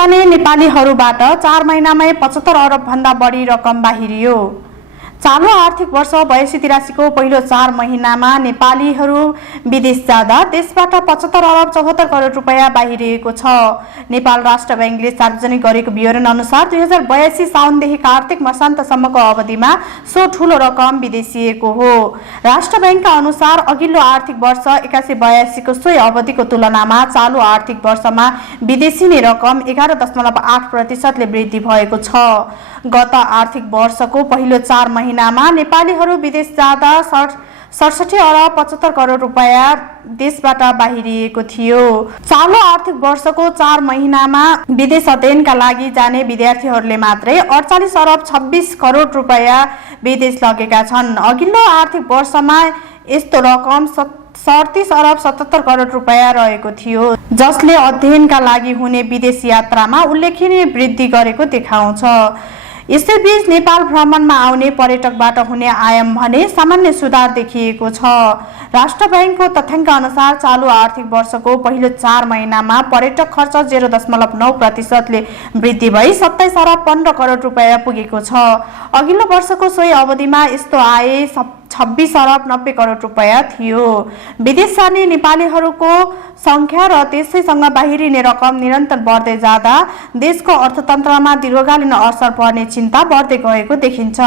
जाने नेपालीहरूबाट 4 महिनामै 75 अरब भन्दा बढी रकम बाहिरियो। चालू आर्थिक वर्ष 82-83 को पहिलो 4 महिनामा नेपालीहरू विदेश जाँदा देशबाट 75 अरब 74 करोड रुपैयाँ बाहिरिएको छ। नेपाल राष्ट्र बैंकले सार्वजनिक गरेको विवरण अनुसार 2082 साउनदेखि कार्तिक मसान्तसम्मको अवधिमा सो ठूलो रकम विदेशिएको हो। राष्ट्र बैंकका अनुसार अघिल्लो आर्थिक वर्ष 81-82 को सोही अवधिको तुलनामा चालू आर्थिक वर्षमा विदेशिने रकम 11.8% ले वृद्धि भएको छ। गत आर्थिक वर्षको पहिलो 4 महिनामा नेपालीहरू विदेश जाँदा 67 अरब 75 करोड रुपैयाँ देशबाट बाहिरिएको थियो। चालू आर्थिक वर्षको 4 महिनामा विदेश अध्ययनका लागि जाने विद्यार्थीहरूले मात्रै 48 अरब 26 करोड रुपैयाँ विदेश लगेका छन्। अघिल्लो आर्थिक वर्षमा यस्तो रकम 37 अरब 77 करोड रुपैयाँ रहेको थियो, जसले अध्ययनका लागि हुने विदेश यात्रामा उल्लेखनीय वृद्धि गरेको देखाउँछ। यसैबीच नेपाल भ्रमणमा आउने पर्यटकबाट हुने आयाम भने सामान्य सुधार देखिएको छ। राष्ट्र बैंकको तथ्याङ्क अनुसार चालू आर्थिक वर्षको पहिलो 4 महिनामा पर्यटक खर्च 0.9% ले वृद्धि भई 27 अरब 15 करोड रुपैयाँ पुगेको छ। अघिल्लो वर्षको सोही अवधिमा यस्तो आय 26 अरब 90 करोड रुपैयाँ थियो। विदेश जाने नेपालीहरूको संख्या र त्यसैसँग बाहिरिने रकम निरन्तर बढ्दै जाँदा देशको अर्थतन्त्रमा दीर्घकालीन असर पर्ने चिन्ता बढ्दै गएको देखिन्छ।